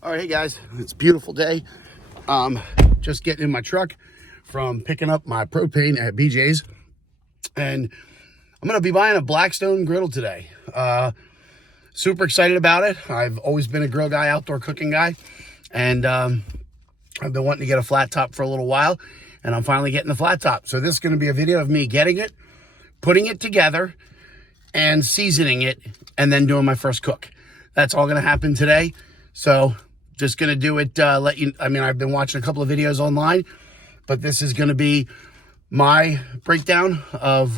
All right, hey guys, it's a beautiful day. Just getting in my truck from picking up my propane at BJ's, and I'm gonna be buying a Blackstone griddle today. Super excited about it. I've always been a grill guy, outdoor cooking guy, and I've been wanting to get a flat top for a little while, and I'm finally getting the flat top. So this is gonna be a video of me getting it, putting it together, and seasoning it, and then doing my first cook. That's all gonna happen today. So just gonna do it, I've been watching a couple of videos online, but this is gonna be my breakdown of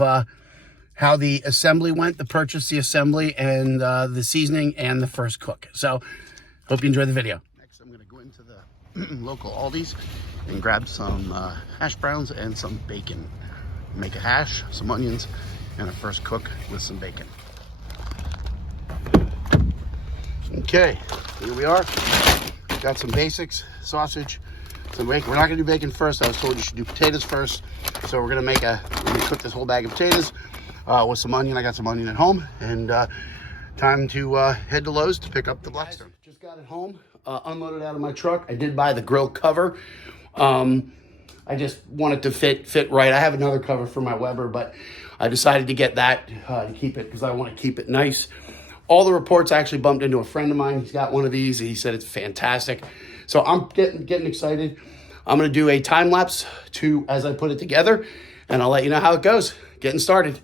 how the assembly went, the purchase, the assembly, and the seasoning, and the first cook. So hope you enjoy the video. Next, I'm gonna go into the local Aldi's and grab some hash browns and some bacon. Make a hash, some onions, and a first cook with some bacon. Okay, here we are. Got some basics, sausage, some bacon. We're not gonna do bacon first. I was told you should do potatoes first. So we're gonna cook this whole bag of potatoes with some onion. I got some onion at home, and time to head to Lowe's to pick up the Blackstone. Just got it home, unloaded out of my truck. I did buy the grill cover. I just wanted to fit right. I have another cover for my Weber, but I decided to get that to keep it because I want to keep it nice. All the reports, I actually bumped into a friend of mine. He's got one of these. He said it's fantastic. So I'm getting excited. I'm going to do a time lapse as I put it together, and I'll let you know how it goes. Getting started.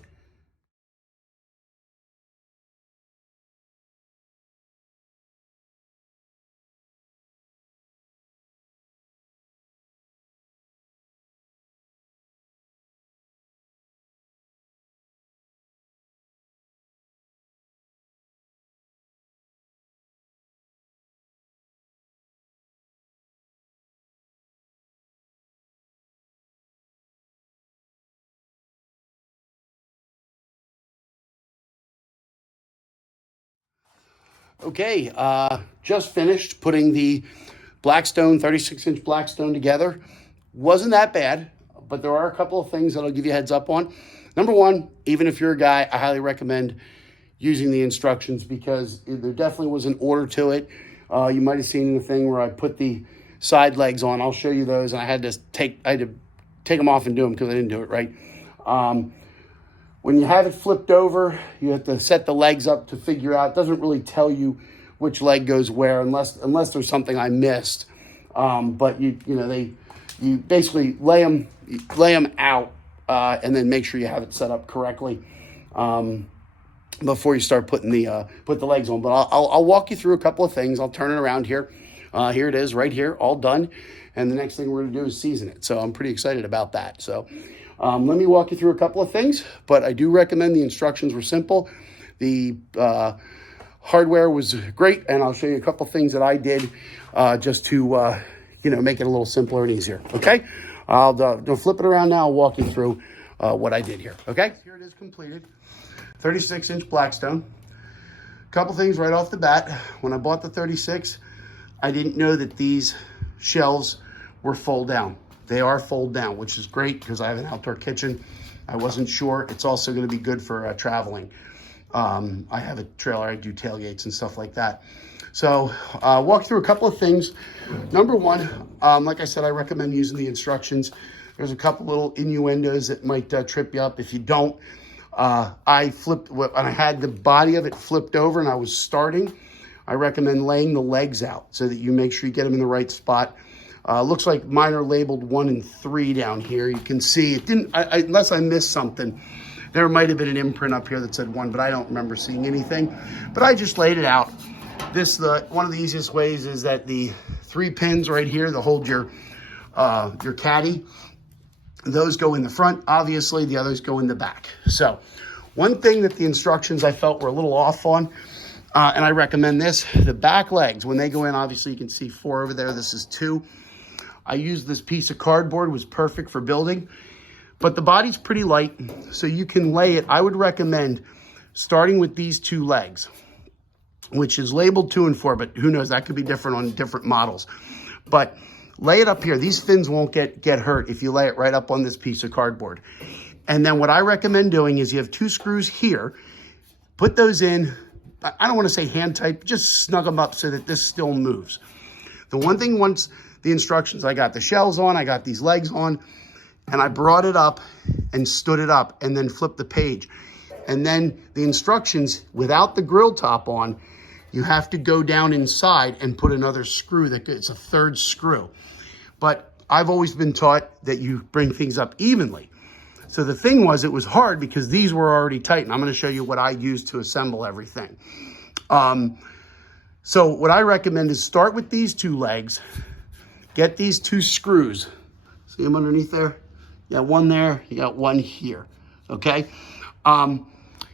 Okay, just finished putting the Blackstone 36-inch Blackstone together. Wasn't that bad, but there are a couple of things that I'll give you a heads up on. Number one, even if you're a guy, I highly recommend using the instructions because there definitely was an order to it. You might have seen the thing where I put the side legs on. I'll show you those, and I had to take them off and do them because I didn't do it right. When you have it flipped over, you have to set the legs up to figure out. It doesn't really tell you which leg goes where unless there's something I missed. But you basically lay them out and then make sure you have it set up correctly before you start put the legs on. But I'll walk you through a couple of things. I'll turn it around here. Here it is, right here, all done. And the next thing we're going to do is season it. So I'm pretty excited about that. So. Let me walk you through a couple of things, but I do recommend the instructions were simple. The hardware was great, and I'll show you a couple of things that I did just to make it a little simpler and easier. Okay, I'll flip it around now. I'll walk you through what I did here. Okay, here it is completed. 36-inch Blackstone. A couple things right off the bat. When I bought the 36, I didn't know that these shelves were fold down. They are fold down, which is great because I have an outdoor kitchen. I wasn't sure. It's also going to be good for traveling. I have a trailer. I do tailgates and stuff like that. So walk through a couple of things. Number one, like I said, I recommend using the instructions. There's a couple little innuendos that might trip you up. If you don't, I had the body of it flipped over and I was starting. I recommend laying the legs out so that you make sure you get them in the right spot. Looks like mine are labeled 1 and 3 down here. You can see it didn't, unless I missed something. There might have been an imprint up here that said 1, but I don't remember seeing anything. But I just laid it out. One of the easiest ways is that the 3 pins right here that hold your caddy, those go in the front. Obviously, the others go in the back. So one thing that the instructions I felt were a little off on, and I recommend this, the back legs, when they go in, obviously you can see 4 over there. This is 2. I used this piece of cardboard, was perfect for building, but the body's pretty light, so you can lay it. I would recommend starting with these 2 legs, which is labeled 2 and 4, but who knows, that could be different on different models. But lay it up here. These fins won't get hurt if you lay it right up on this piece of cardboard. And then what I recommend doing is you have 2 screws here, put those in. I don't want to say hand tight, but just snug them up so that this still moves. The one thing, once the instructions, I got the shells on, I got these legs on, and I brought it up and stood it up and then flipped the page. And then the instructions, without the grill top on, you have to go down inside and put another screw. It's a third screw. But I've always been taught that you bring things up evenly. So the thing was, it was hard because these were already tight. And I'm going to show you what I used to assemble everything. So what I recommend is start with these two legs. Get these two screws. See them underneath there? You got one there, you got one here, okay?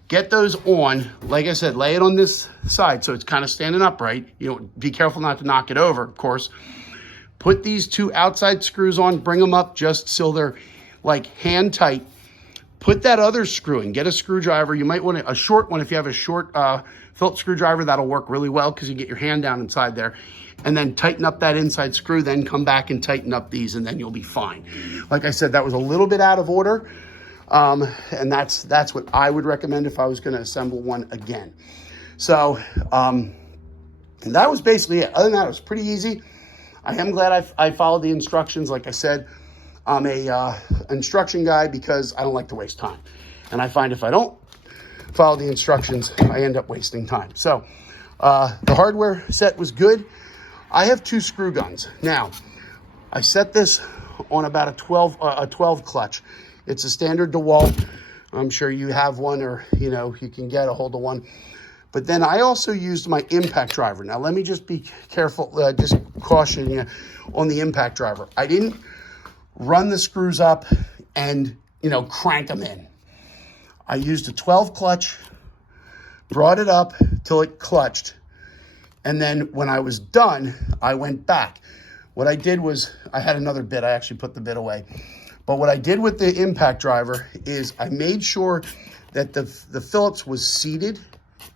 Get those on, like I said, lay it on this side so it's kind of standing upright. You know, be careful not to knock it over, of course. Put these two outside screws on, bring them up just so they're like hand tight. Put that other screw in, get a screwdriver. You might want a short one. If you have a short Phillips screwdriver, that'll work really well because you get your hand down inside there. And then tighten up that inside screw, then come back and tighten up these, and then you'll be fine. Like I said, that was a little bit out of order. And that's what I would recommend if I was going to assemble one again. So, and that was basically it. Other than that, it was pretty easy. I am glad I followed the instructions. Like I said, I'm a instruction guy because I don't like to waste time. And I find if I don't follow the instructions, I end up wasting time. So, the hardware set was good. I have two screw guns. Now, I set this on about a 12 clutch. It's a standard DeWalt. I'm sure you have one, or you know, you can get a hold of one. But then I also used my impact driver. Now let me just be careful, just caution you on the impact driver. I didn't run the screws up and, you know, crank them in. I used a 12 clutch, brought it up till it clutched. And then when I was done, I went back. What I did was, I had another bit. I actually put the bit away. But what I did with the impact driver is I made sure that the Phillips was seated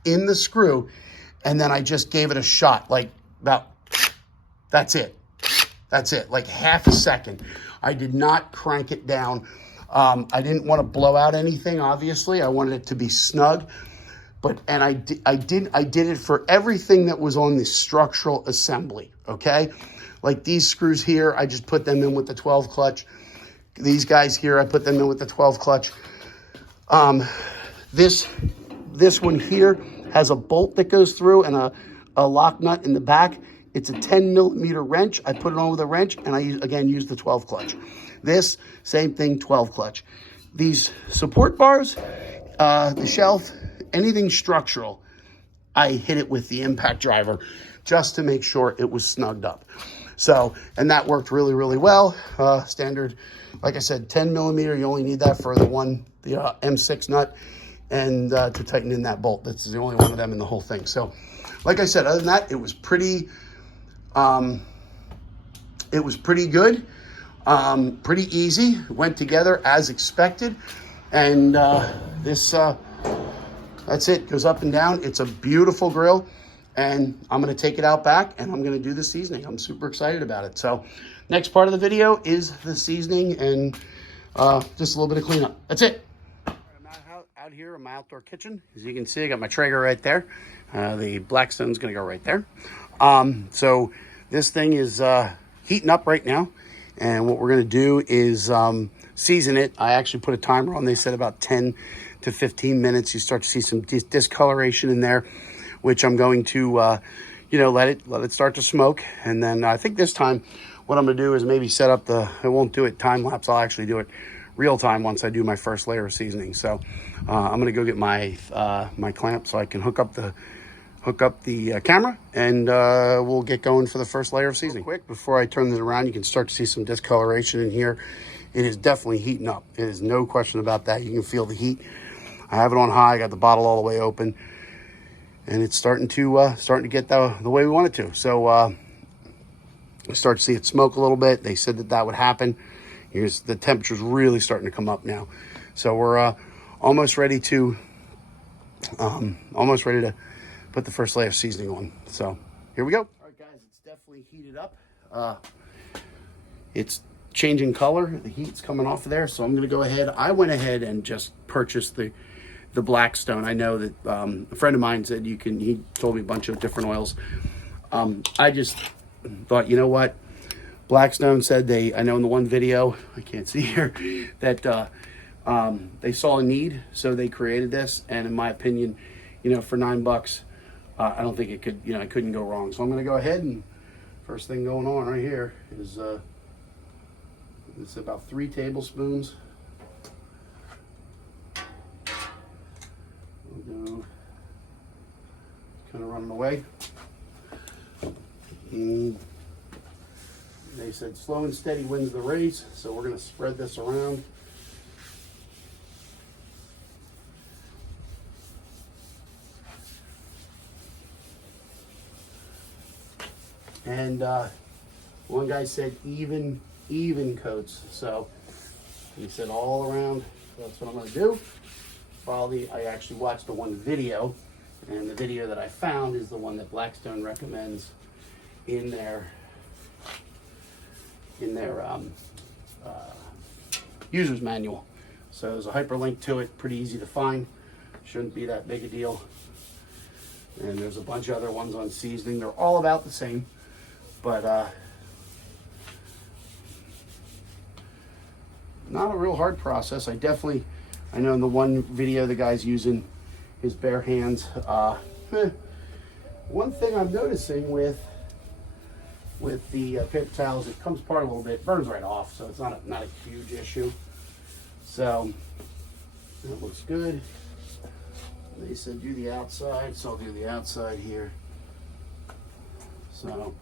in the screw, and then I just gave it a shot, like about, that's it, like half a second. I did not crank it down. I didn't want to blow out anything, obviously. I wanted it to be snug. And I did it for everything that was on the structural assembly, okay? Like these screws here, I just put them in with the 12 clutch. These guys here, I put them in with the 12 clutch. This one here has a bolt that goes through and a lock nut in the back. It's a 10mm wrench. I put it on with a wrench, and I, again, use the 12 clutch. This, same thing, 12 clutch. These support bars, the shelf, anything structural, I hit it with the impact driver just to make sure it was snugged up. So, and that worked really, really well. Standard, like I said, 10mm, you only need that for the M6 nut and to tighten in that bolt. That's the only one of them in the whole thing. So, like I said, other than that, it was pretty good, pretty easy. It went together as expected. And that's it, goes up and down. It's a beautiful grill, and I'm gonna take it out back and I'm gonna do the seasoning. I'm super excited about it. So next part of the video is the seasoning and just a little bit of cleanup. That's it. I'm out here in my outdoor kitchen. As you can see, I got my Traeger right there. The Blackstone's gonna go right there. So this thing is heating up right now. And what we're gonna do is season it. I actually put a timer on. They said about 10 to 15 minutes. You start to see some discoloration in there, which I'm going to, you know, let it start to smoke. And then I think this time what I'm gonna do is maybe set up I won't do it time lapse. I'll actually do it real time once I do my first layer of seasoning. So I'm gonna go get my my clamp so I can hook up the camera, and we'll get going for the first layer of seasoning. Real quick, before I turn this around, you can start to see some discoloration in here. It is definitely heating up. It is no question about that. You can feel the heat. I have it on high. I got the bottle all the way open, and it's starting to get the way we want it to. So I start to see it smoke a little bit. They said that would happen. Here's the temperature's really starting to come up now. So we're almost ready to put the first layer of seasoning on. So here we go. All right, guys, it's definitely heated up. It's changing color. The heat's coming off of there. So I'm going to go ahead. I went ahead and just purchased the Blackstone. I know that a friend of mine said he told me a bunch of different oils. I just thought, you know what? Blackstone said I know in the one video, I can't see here, that they saw a need, so they created this. And in my opinion, you know, for $9, I don't think it could, you know, it couldn't go wrong. So I'm going to go ahead, and first thing going on right here is it's about 3 tablespoons. Kind of running away. And they said slow and steady wins the race, so we're going to spread this around. And one guy said even coats, so he said all around. So that's what I'm going to do. I actually watched the one video, and the video that I found is the one that Blackstone recommends in their user's manual. So there's a hyperlink to it, pretty easy to find. Shouldn't be that big a deal. And there's a bunch of other ones on seasoning. They're all about the same, but not a real hard process. I know in the one video the guy's using his bare hands. One thing I'm noticing with the paper towels, it comes apart a little bit, burns right off, so it's not a huge issue. So that looks good. They said do the outside, so I'll do the outside here. So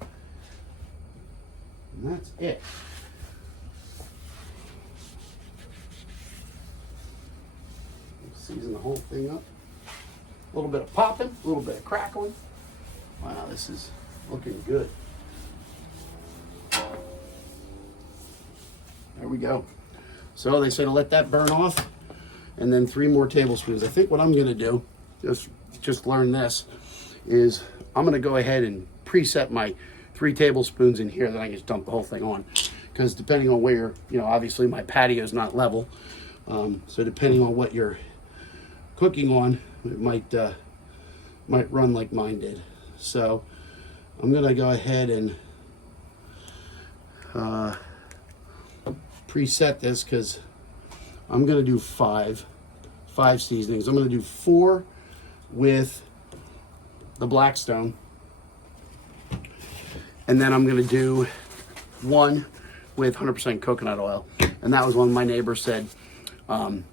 that's it. Season the whole thing up. A little bit of popping, a little bit of crackling. Wow, this is looking good. There we go. So they said to let that burn off, and then 3 more tablespoons. I think what I'm going to do, just learn this, is I'm going to go ahead and preset my 3 tablespoons in here. Then I just dump the whole thing on, because depending on where you know, obviously my patio is not level, so depending on what you're cooking on, it might run like mine did. So I'm going to go ahead and preset this, because I'm going to do five seasonings. I'm going to do 4 with the Blackstone, and then I'm going to do 1 with 100% coconut oil. And that was one my neighbor said,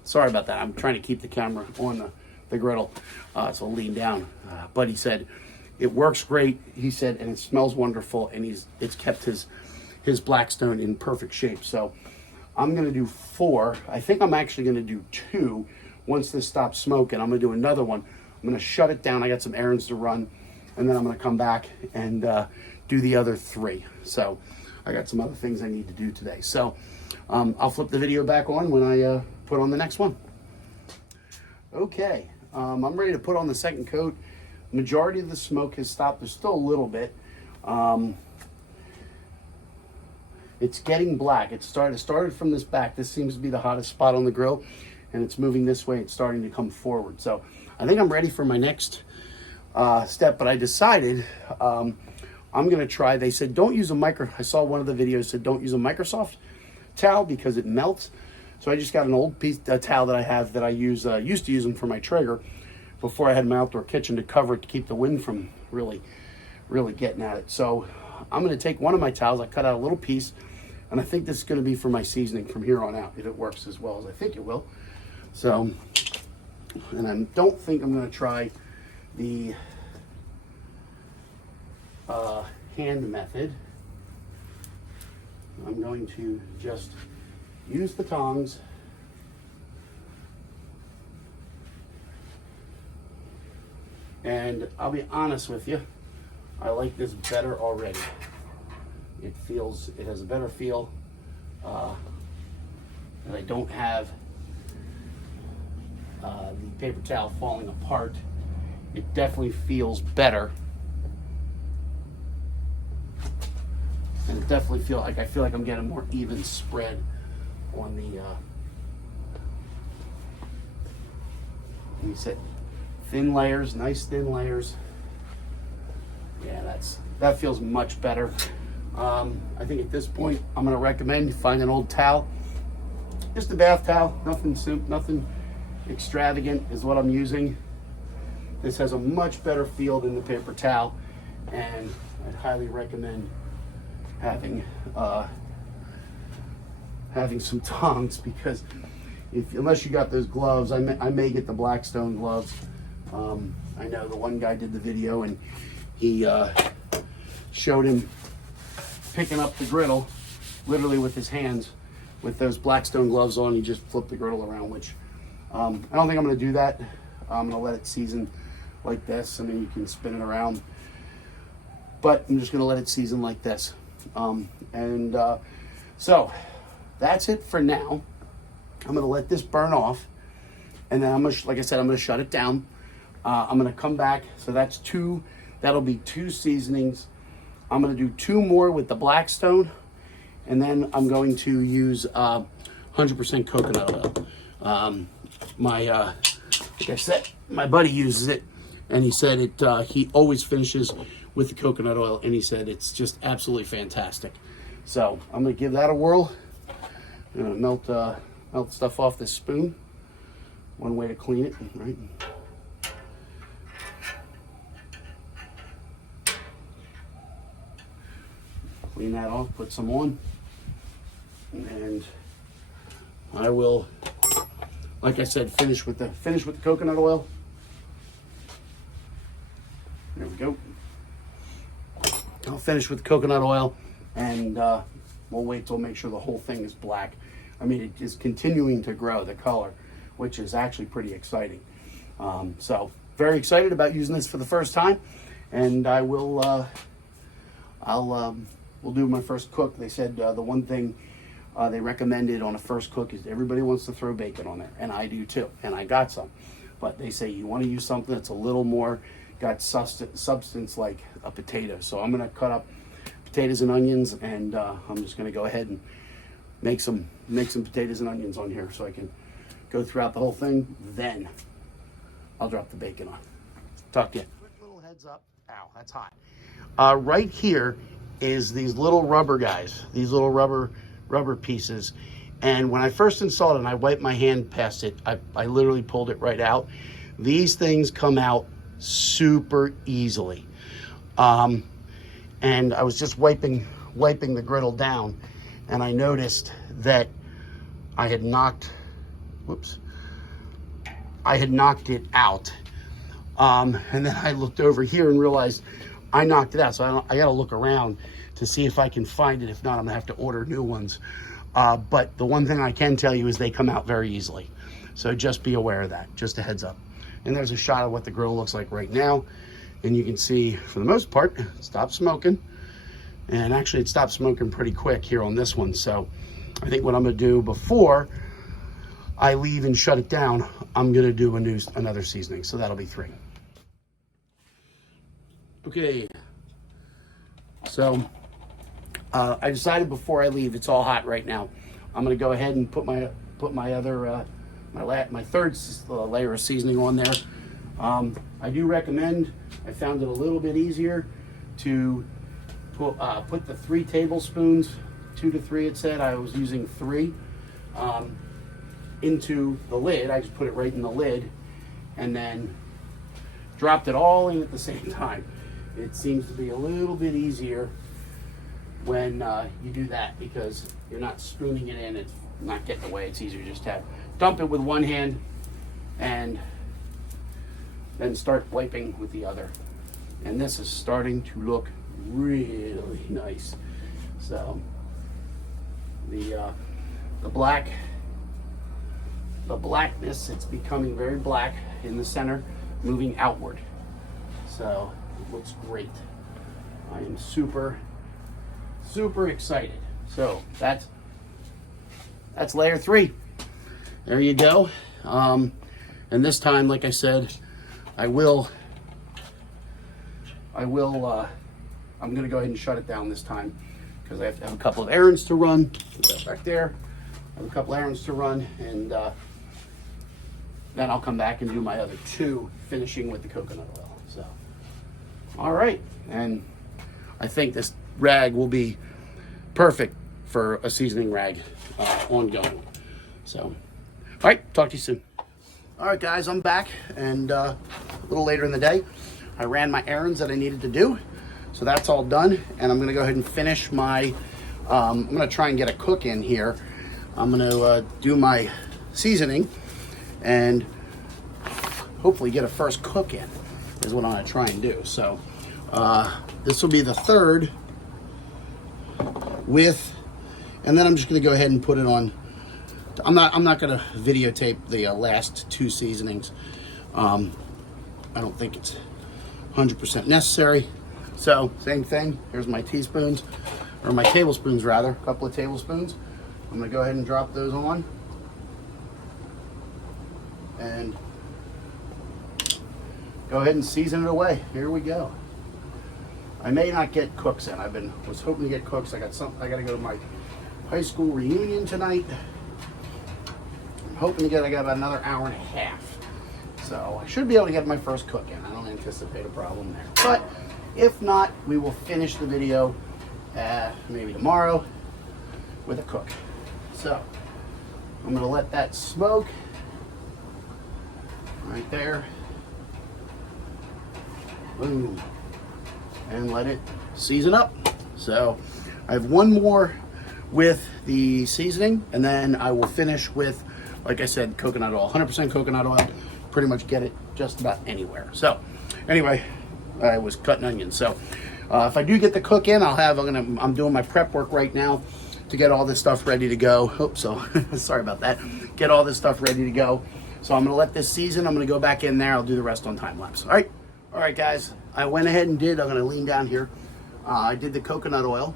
sorry about that, I'm trying to keep the camera on the griddle, so I'll lean down. But he said it works great, he said, and it smells wonderful, and it's kept his Blackstone in perfect shape. So I'm going to do 4. I think I'm actually going to do 2 once this stops smoking. I'm going to do another one. I'm going to shut it down. I got some errands to run, and then I'm going to come back and do the other 3. So I got some other things I need to do today. So I'll flip the video back on when I put on the next one. Okay, I'm ready to put on the second coat. Majority of the smoke has stopped. There's still a little bit. It's getting black. It started from this back. This seems to be the hottest spot on the grill, and it's moving this way. It's starting to come forward. So I think I'm ready for my next step, but I decided I'm going to try. They said don't use I saw one of the videos said don't use a Microsoft towel because it melts. So I just got an old towel that I have that I used to use them for my Traeger before I had my outdoor kitchen to cover it, to keep the wind from really getting at it. So I'm going to take one of my towels. I cut out a little piece, and I think this is going to be for my seasoning from here on out, if it works as well as I think it will. So, and I don't think I'm going to try the hand method. I'm going to just use the tongs and I'll be honest with you, I like this better already. It has a better feel, and I don't have the paper towel falling apart. It definitely feels better, and it definitely I feel like I'm getting a more even spread on the you said thin layers, nice thin layers. Yeah, that feels much better. I think at this point, I'm gonna recommend you find an old towel, just a bath towel, nothing extravagant is what I'm using. This has a much better feel than the paper towel, and I'd highly recommend having some tongs, because unless you got those gloves, I may get the Blackstone gloves. I know the one guy did the video and he showed him picking up the griddle literally with his hands with those Blackstone gloves on. He just flipped the griddle around, which I don't think I'm going to do that. I'm going to let it season like this. I mean, you can spin it around, but I'm just going to let it season like this. So that's it for now. I'm going to let this burn off, and then like I said, I'm going to shut it down. I'm going to come back. So that's two. That'll be 2 seasonings. I'm going to do 2 more with the Blackstone, and then I'm going to use 100% coconut oil. Like I said, my buddy uses it, and he said he always finishes with the coconut oil, and he said it's just absolutely fantastic. So I'm going to give that a whirl. I'm going to melt stuff off this spoon. One way to clean it, right? Clean that off, put some on, and I will, like I said, finish with the coconut oil. There we go. I'll finish with the coconut oil, and we'll wait till make sure the whole thing is black. I mean, it is continuing to grow the color, which is actually pretty exciting. So very excited about using this for the first time, and I will. We'll do my first cook. They said the one thing they recommended on a first cook is everybody wants to throw bacon on there, and I do too, and I got some. But they say you want to use something that's a little more got substance like a potato. So I'm going to cut up potatoes and onions, and I'm just going to go ahead and make some potatoes and onions on here so I can go throughout the whole thing. Then I'll drop the bacon on. Talk to you. Quick little heads up. Ow, that's hot. Right here is these little rubber guys, these little rubber pieces. And when I first installed it and I wiped my hand past it, I literally pulled it right out. These things come out super easily. And I was just wiping the griddle down, and I noticed that I had knocked it out. And then I looked over here and realized I knocked it out. So I got to look around to see if I can find it. If not, I'm gonna have to order new ones. But the one thing I can tell you is they come out very easily. So just be aware of that, just a heads up. And there's a shot of what the grill looks like right now. And you can see, for the most part, it stopped smoking. And actually it stopped smoking pretty quick here on this one. So I think what I'm gonna do before I leave and shut it down, I'm gonna do another seasoning. So that'll be 3. Okay, so I decided before I leave, it's all hot right now, I'm gonna go ahead and put my other my third layer of seasoning on there. I do recommend, I found it a little bit easier to put the 3 tablespoons, 2 to 3 it said, I was using 3, into the lid. I just put it right in the lid and then dropped it all in at the same time. It seems to be a little bit easier when you do that, because you're not spooning it in, it's not getting away. It's easier just to dump it with one hand and then start wiping with the other. And this is starting to look really nice. So the blackness, it's becoming very black in the center, moving outward. So it looks great. I am super excited. So that's layer 3. There you go. And this time, like I said, I'm gonna go ahead and shut it down this time, because I have to have a couple of errands to run. Put that back there. I have a couple errands to run, and then I'll come back and do my other 2, finishing with the coconut oil. So, all right, and I think rag will be perfect for a seasoning rag ongoing. So, all right, talk to you soon. All right, guys, I'm back, and a little later in the day, I ran my errands that I needed to do. So that's all done, and I'm gonna go ahead and finish my, I'm gonna try and get a cook in here. I'm gonna do my seasoning and hopefully get a first cook in is what I'm gonna try and do. So this will be the third with, and then I'm just gonna go ahead and put it on. I'm not gonna videotape the last two seasonings. I don't think it's 100% necessary. So same thing, here's my teaspoons, or my tablespoons rather, a couple of tablespoons. I'm gonna go ahead and drop those on. And go ahead and season it away. Here we go. I may not get cooks in. Was hoping to get cooks. I got to go to my high school reunion tonight. I'm hoping to get. I got about another hour and a half, so I should be able to get my first cook in. I don't anticipate a problem there. But if not, we will finish the video maybe tomorrow with a cook. So I'm going to let that smoke right there. Boom. And let it season up. So I have one more with the seasoning, and then I will finish with, like I said, coconut oil. 100% coconut oil. Pretty much get it just about anywhere. So anyway, I was cutting onions. So if I do get the cook in, I'm doing my prep work right now to get all this stuff ready to go. Hope so. Sorry about that. Get all this stuff ready to go. So I'm gonna let this season. I'm gonna go back in there. I'll do the rest on time lapse. All right, guys. I went ahead and I'm gonna lean down here. I did the coconut oil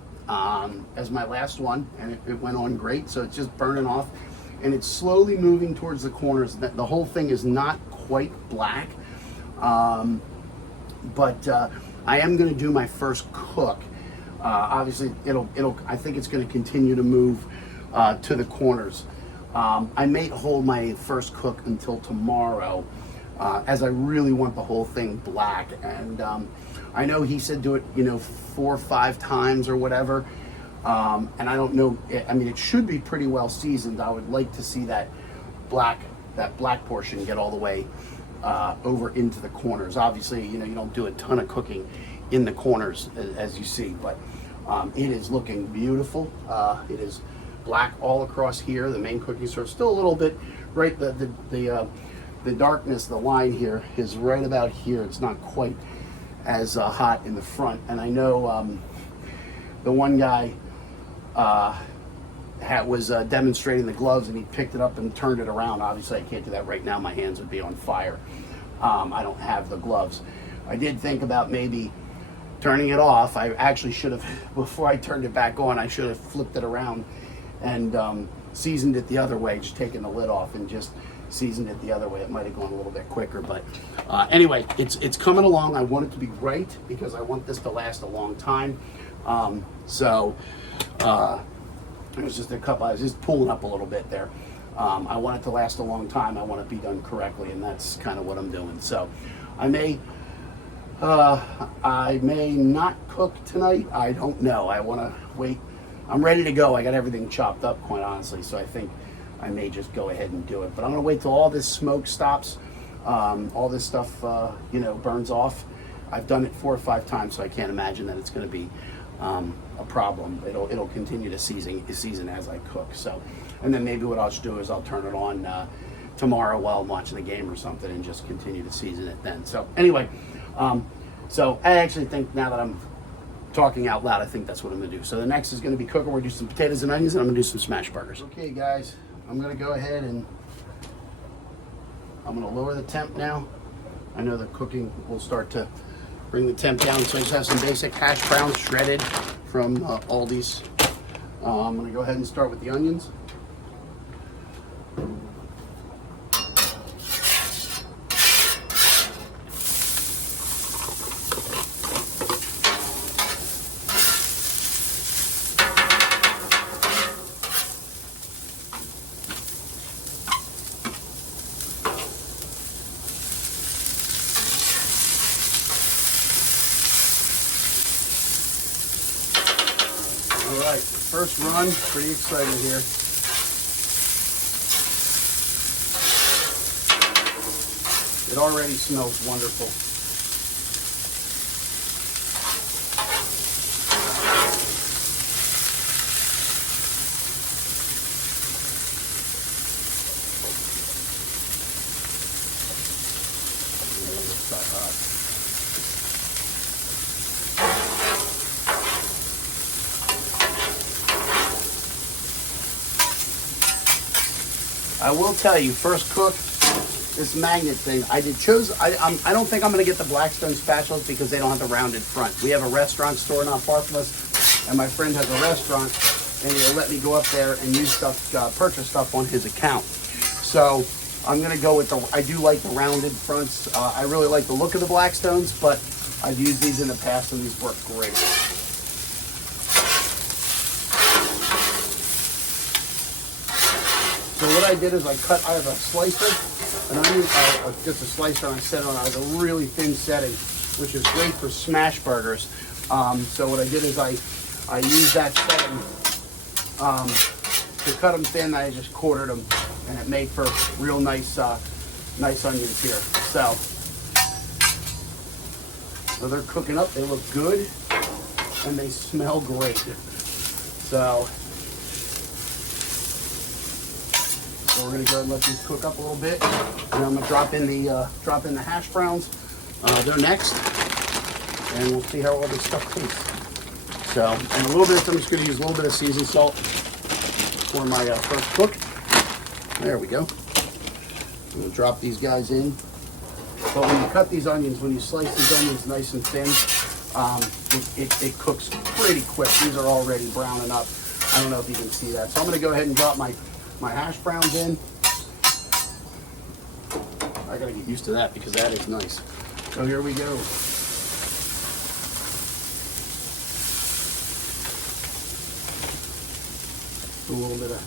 as my last one, and it went on great. So it's just burning off, and it's slowly moving towards the corners. The whole thing is not quite black, but I am gonna do my first cook. Obviously, I think it's gonna continue to move to the corners. I may hold my first cook until tomorrow, as I really want the whole thing black. And I know he said do it, 4 or 5 times or whatever. And I don't know. I mean, it should be pretty well seasoned. I would like to see that black portion get all the way over into the corners. Obviously, you don't do a ton of cooking in the corners, as you see, but it is looking beautiful. It is black all across here. The main cooking source still a little bit right. The darkness, the line here is right about here. It's not quite as hot in the front. And I know the one guy was demonstrating the gloves, and he picked it up and turned it around. Obviously, I can't do that right now. My hands would be on fire. I don't have the gloves. I did think about maybe turning it off. I actually should have, before I turned it back on, I should have flipped it around and seasoned it the other way, just taking the lid off and just seasoned it the other way. It might have gone a little bit quicker, but anyway, it's coming along. I want it to be right because I want this to last a long time. So it was just I was just pulling up a little bit there. I want it to last a long time. I want it to be done correctly, and that's kind of what I'm doing. So I may not cook tonight. I don't know. I want to wait. I'm ready to go. I got everything chopped up, quite honestly, so I think I may just go ahead and do it. But I'm going to wait till all this smoke stops, all this stuff, burns off. I've done it 4 or 5 times, so I can't imagine that it's going to be a problem. It'll continue to season as I cook. So, and then maybe what I'll just do is I'll turn it on tomorrow while I'm watching the game or something, and just continue to season it then. So anyway, so I actually think now that I'm talking out loud, I think that's what I'm going to do. So the next is going to be cooking. We're going to do some potatoes and onions, and I'm going to do some smash burgers. Okay, guys, I'm going to go ahead and I'm going to lower the temp now. I know the cooking will start to bring the temp down, so I just have some basic hash browns shredded from Aldi's. I'm going to go ahead and start with the onions. right, first run, pretty excited here. It already smells wonderful. I will tell you, first cook, this magnet thing, I don't think I'm going to get the Blackstone spatulas because they don't have the rounded front. We have a restaurant store not far from us, and my friend has a restaurant, and he'll let me go up there and use stuff, purchase stuff on his account. So I'm going to go with I do like the rounded fronts. I really like the look of the Blackstones, but I've used these in the past and these work great. So what I did is I have a slicer, an onion, just a slicer, and I set it on a really thin setting, which is great for smash burgers. So what I did is I used that setting to cut them thin. I just quartered them, and it made for real nice onions here. So they're cooking up. They look good, and they smell great. So we're gonna go ahead and let these cook up a little bit, and I'm gonna drop in the hash browns. They're next, and we'll see how all this stuff tastes. So, and a little bit. I'm just gonna use a little bit of seasoned salt for my first cook. There we go. I'm gonna drop these guys in. But when you cut these onions, when you slice these onions nice and thin, it cooks pretty quick. These are already browning up. I don't know if you can see that. So I'm gonna go ahead and drop my hash browns in. I gotta get used to that because that is nice. So here we go. A little bit of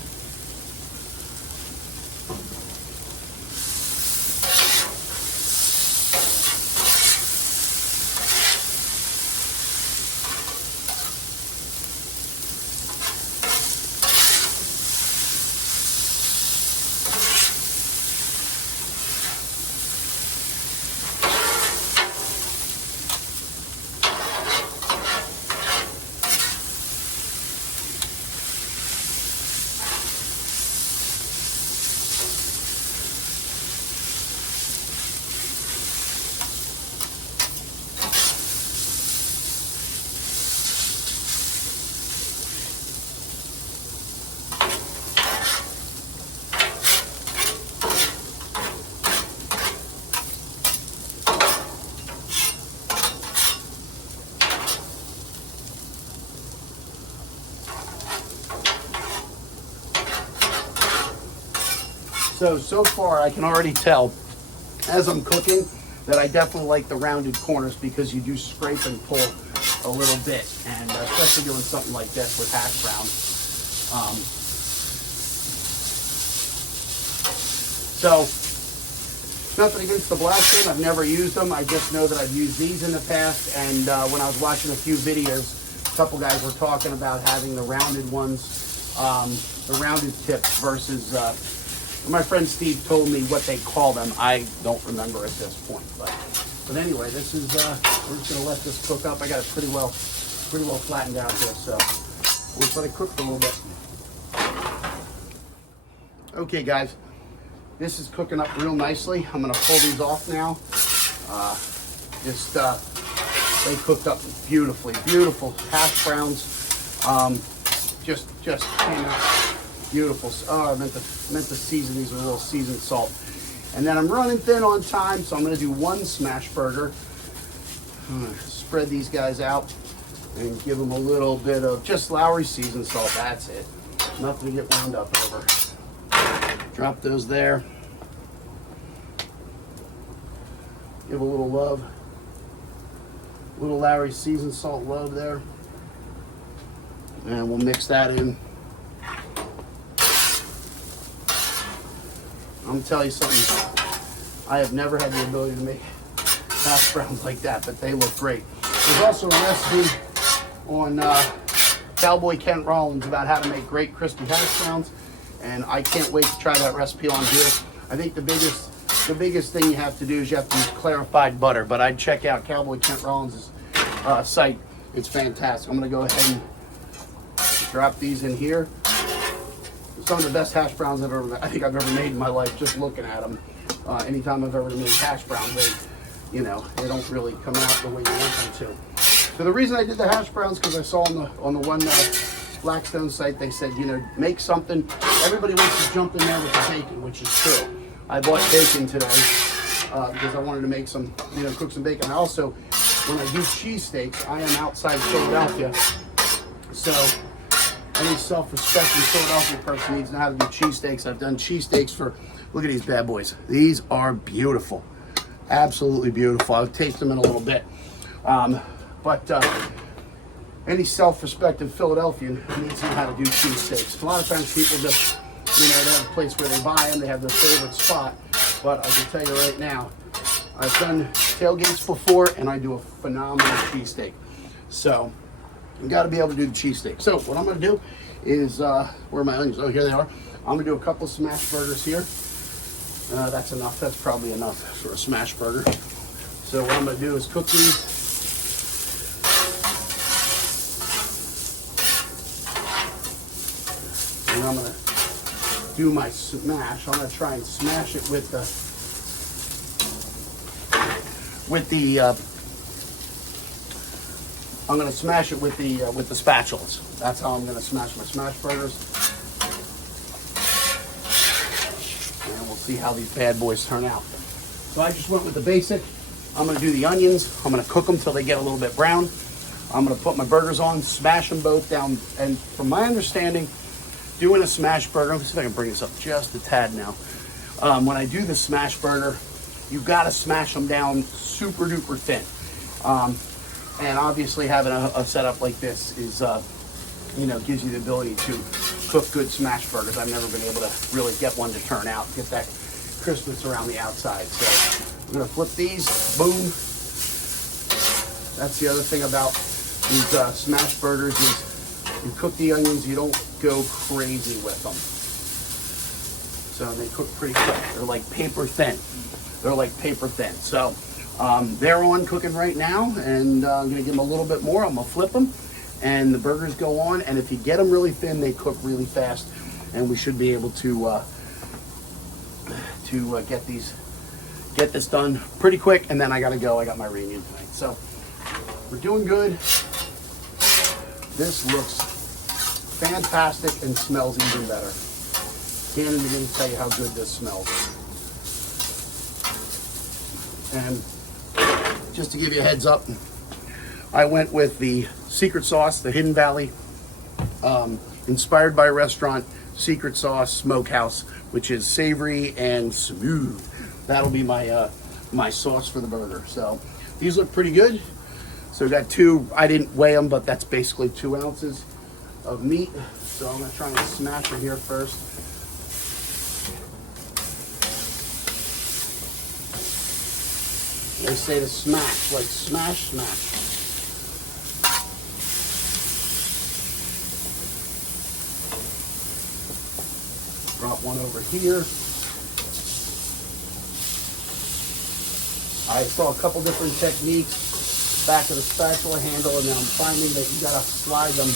So far I can already tell as I'm cooking that I definitely like the rounded corners because you do scrape and pull a little bit, and especially doing something like this with hash browns. So nothing against the Blackstone. I've never used them. I just know that I've used these in the past, and when I was watching a few videos, a couple guys were talking about having the rounded ones, the rounded tips versus my friend Steve told me what they call them. I don't remember at this point, but anyway, this is we're just gonna let this cook up. I got it pretty well flattened out here, so we'll just let it cook for a little bit. Okay, guys, this is cooking up real nicely. I'm gonna pull these off now. They cooked up beautifully, beautiful hash browns. Just came out beautiful. Oh, I meant to season these with a little seasoned salt. And then I'm running thin on time, so I'm gonna do one smash burger. I'm gonna spread these guys out and give them a little bit of just Lowry seasoned salt. That's it. Nothing to get wound up over. Drop those there. Give a little love. Little Lowry seasoned salt love there. And we'll mix that in. I'm gonna tell you something. I have never had the ability to make hash browns like that, but they look great. There's also a recipe on Cowboy Kent Rollins about how to make great crispy hash browns, and I can't wait to try that recipe on here. I think the biggest thing you have to do is you have to use clarified butter, but I'd check out Cowboy Kent Rollins' site. It's fantastic. I'm going to go ahead and drop these in here. Some of the best hash browns I've ever made in my life, just looking at them. Anytime I've ever made hash browns, they don't really come out the way you want them to. So the reason I did the hash browns, because I saw on the one Blackstone site, they said, make something. Everybody wants to jump in there with the bacon, which is true. I bought bacon today because I wanted to make some, cook some bacon. I also, when I do cheesesteaks, I am outside Philadelphia. So any self-respecting Philadelphia person needs to know how to do cheesesteaks. I've done cheesesteaks for, look at these bad boys. These are beautiful. Absolutely beautiful. I'll taste them in a little bit. But any self-respecting Philadelphian needs to know how to do cheesesteaks. A lot of times people just, they have a place where they buy them, they have their favorite spot. But I can tell you right now, I've done tailgates before, and I do a phenomenal cheesesteak. So you got to be able to do the cheesesteak. So what I'm going to do is, where are my onions? Oh, here they are. I'm going to do a couple of smash burgers here. That's enough. That's probably enough for a smash burger. So what I'm going to do is cook these. And I'm going to do my smash. I'm going to try and smash it with the I'm going to smash it with the spatulas. That's how I'm going to smash my smash burgers. And we'll see how these bad boys turn out. So I just went with the basic. I'm going to do the onions. I'm going to cook them till they get a little bit brown. I'm going to put my burgers on, smash them both down. And from my understanding, doing a smash burger, let's see if I can bring this up just a tad now. When I do the smash burger, you've got to smash them down super duper thin. And obviously having a setup like this is, gives you the ability to cook good smash burgers. I've never been able to really get one to turn out, get that crispness around the outside. So I'm going to flip these, boom. That's the other thing about these smash burgers is you cook the onions, you don't go crazy with them. So they cook pretty quick. They're like paper thin. So they're on cooking right now, and I'm going to give them a little bit more. I'm going to flip them, and the burgers go on. And if you get them really thin, they cook really fast, and we should be able to get this done pretty quick. And then I got to go. I got my reunion tonight, so we're doing good. This looks fantastic and smells even better. Can't even begin to tell you how good this smells. And just to give you a heads up, I went with the secret sauce, the Hidden Valley, inspired by a restaurant, secret sauce smokehouse, which is savory and smooth. That'll be my my sauce for the burger. So these look pretty good. So we got two, I didn't weigh them, but that's basically 2 ounces of meat. So I'm gonna try and smash it here first. They say to smash, like smash, smash. Drop one over here. I saw a couple different techniques. Back of the spatula handle, and then I'm finding that you gotta slide them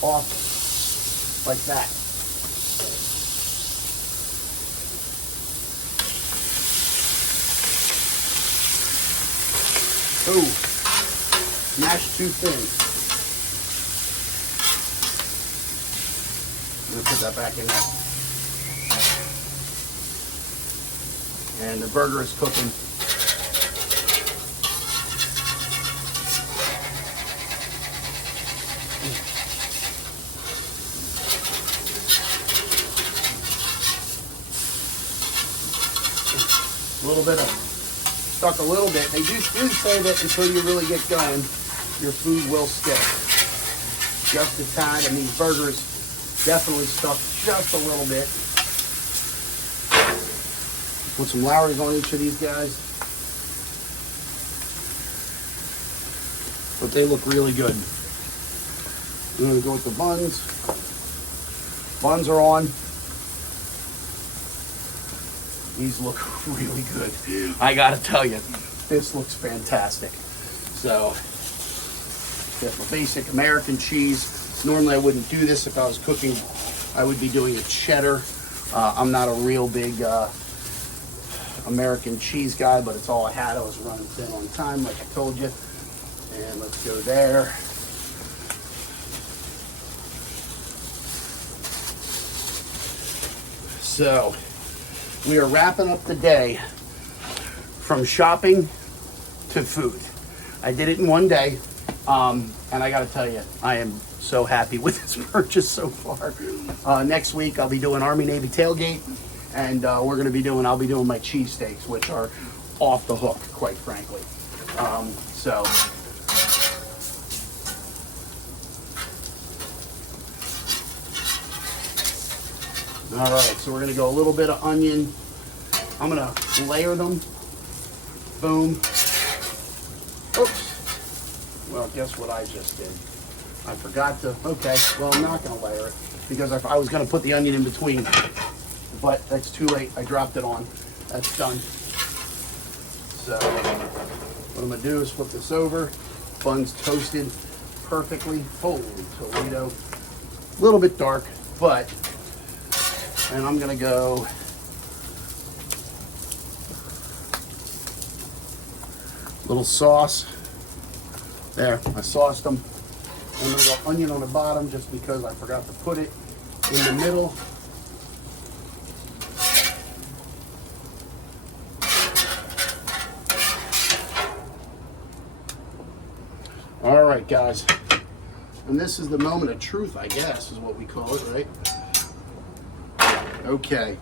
off like that. Ooh, smashed too thin. I'm gonna put that back in there. And the burger is cooking. A little bit of stuck a little bit. They do say that until you really get going, your food will stick. Just a tad, and these burgers definitely stuck just a little bit. Put some Lowry's on each of these guys. But they look really good. I'm gonna go with the buns. Buns are on. These look really good. I gotta tell you, this looks fantastic. So, get my basic American cheese. Normally I wouldn't do this if I was cooking. I would be doing a cheddar. I'm not a real big American cheese guy, but it's all I had. I was running thin on time, like I told you. And let's go there. So, we are wrapping up the day from shopping to food. I did it in one day, and I gotta tell you, I am so happy with this purchase so far. Next week, I'll be doing Army-Navy tailgate, and I'll be doing my cheesesteaks, which are off the hook, quite frankly. All right, so we're gonna go a little bit of onion. I'm gonna layer them. Boom. Oops. Well, guess what I just did? I forgot to, okay, well, I'm not gonna layer it because I was gonna put the onion in between, but that's too late. I dropped it on. That's done. So what I'm gonna do is flip this over. Buns toasted perfectly. Holy Toledo. A little bit dark, but, and I'm gonna go little sauce. There, I sauced them. I'm gonna go onion on the bottom just because I forgot to put it in the middle. All right, guys. And this is the moment of truth, I guess, is what we call it, right? Okay.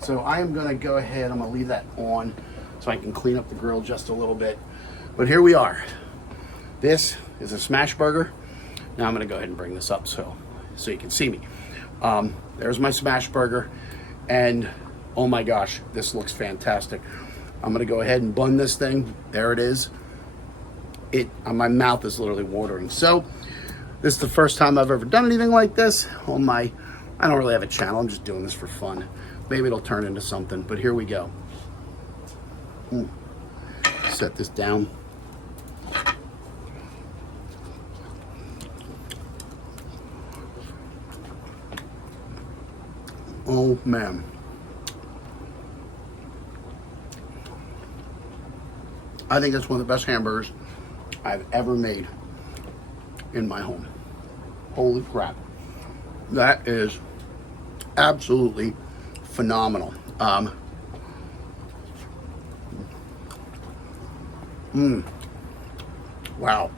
So I am gonna go ahead, I'm gonna leave that on so I can clean up the grill just a little bit. But here we are. This is a smash burger. Now I'm gonna go ahead and bring this up so you can see me. There's my smash burger, and oh my gosh, this looks fantastic. I'm gonna go ahead and bun this thing. There it is. My mouth is literally watering. So this is the first time I've ever done anything like this on I don't really have a channel, I'm just doing this for fun. Maybe it'll turn into something, but here we go. Set this down. Oh man. I think that's one of the best hamburgers I've ever made in my home. Holy crap. That is absolutely phenomenal. Wow.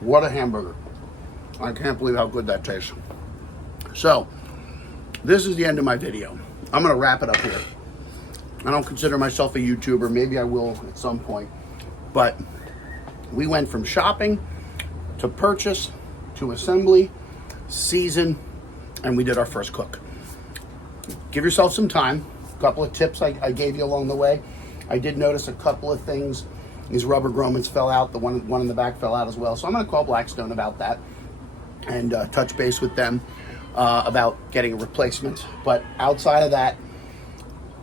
What a hamburger. I can't believe how good that tastes. So, this is the end of my video. I'm gonna wrap it up here. I don't consider myself a YouTuber. Maybe I will at some point. But we went from shopping to purchase to assembly, season, and we did our first cook. Give yourself some time. A couple of tips I gave you along the way. I did notice a couple of things. These rubber grommets fell out. The one in the back fell out as well. So I'm going to call Blackstone about that and touch base with them about getting a replacement. But outside of that,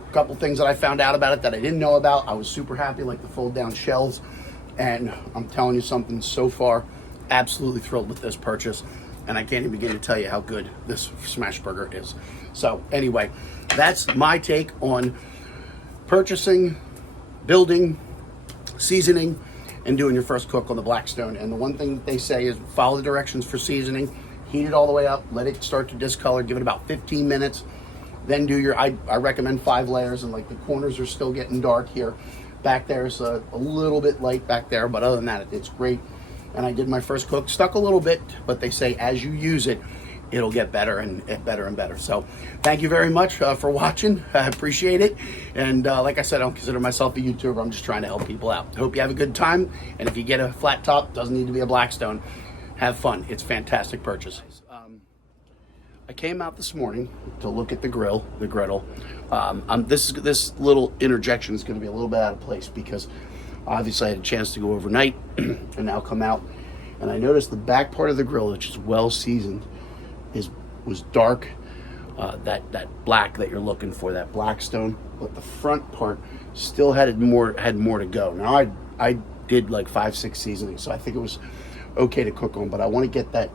a couple things that I found out about it that I didn't know about. I was super happy, like the fold down shelves. And I'm telling you something, so far, absolutely thrilled with this purchase. And I can't even begin to tell you how good this smash burger is. So anyway, that's my take on purchasing, building, seasoning, and doing your first cook on the Blackstone. And the one thing that they say is follow the directions for seasoning, heat it all the way up, let it start to discolor, give it about 15 minutes. Then do your, I recommend 5 layers, and like the corners are still getting dark here. Back there's a little bit light back there, but other than that, it's great. And I did my first cook, stuck a little bit, but they say as you use it, it'll get better and better and better. So thank you very much for watching. I appreciate it. And like I said, I don't consider myself a YouTuber. I'm just trying to help people out. Hope you have a good time. And if you get a flat top, doesn't need to be a Blackstone, have fun. It's a fantastic purchase. I came out this morning to look at the griddle. This little interjection is going to be a little bit out of place because Obviously I had a chance to go overnight and now come out, and I noticed the back part of the grill, which is well seasoned, was dark, that black that you're looking for, that Blackstone, but the front part still had more to go. Now I did like 5-6 seasonings, so I think it was okay to cook on, but I want to get that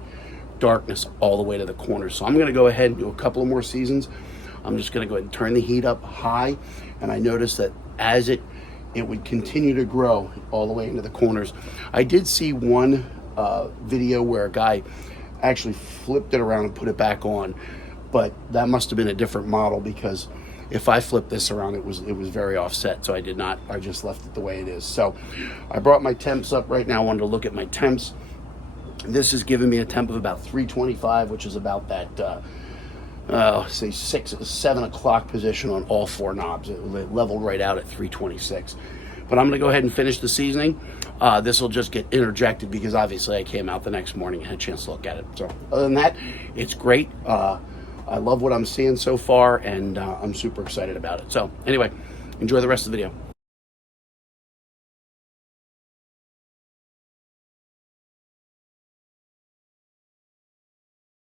darkness all the way to the corners. So I'm going to go ahead and do a couple of more seasons. I'm just going to go ahead and turn the heat up high, and I noticed that as it would continue to grow all the way into the corners. I did see one video where a guy actually flipped it around and put it back on, but that must have been a different model, because if I flipped this around, it was very offset, so I did not. I just left it the way it is. So I brought my temps up right now. I wanted to look at my temps. This is giving me a temp of about 325, which is about that say 7 o'clock position on all 4 knobs. It leveled right out at 326. But I'm going to go ahead and finish the seasoning. This will just get interjected because obviously I came out the next morning and had a chance to look at it. So other than that, it's great. I love what I'm seeing so far, and I'm super excited about it. So anyway, enjoy the rest of the video.